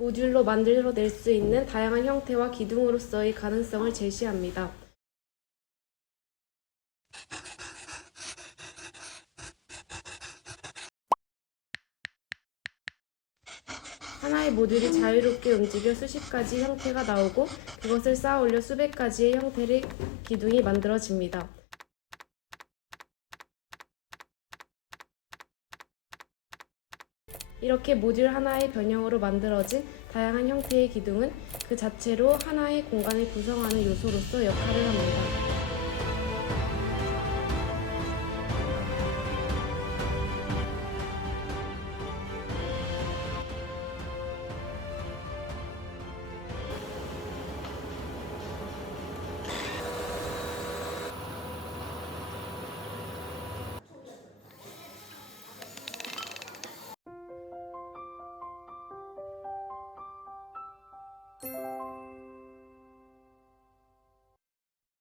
모듈로 만들어낼 수 있는 다양한 형태와 기둥으로서의 가능성을 제시합니다. 하나의 모듈이 자유롭게 움직여 수십 가지 형태가 나오고 그것을 쌓아 올려 수백 가지의 형태의 기둥이 만들어집니다. 이렇게 모듈 하나의 변형으로 만들어진 다양한 형태의 기둥은 그 자체로 하나의 공간을 구성하는 요소로서 역할을 합니다. Música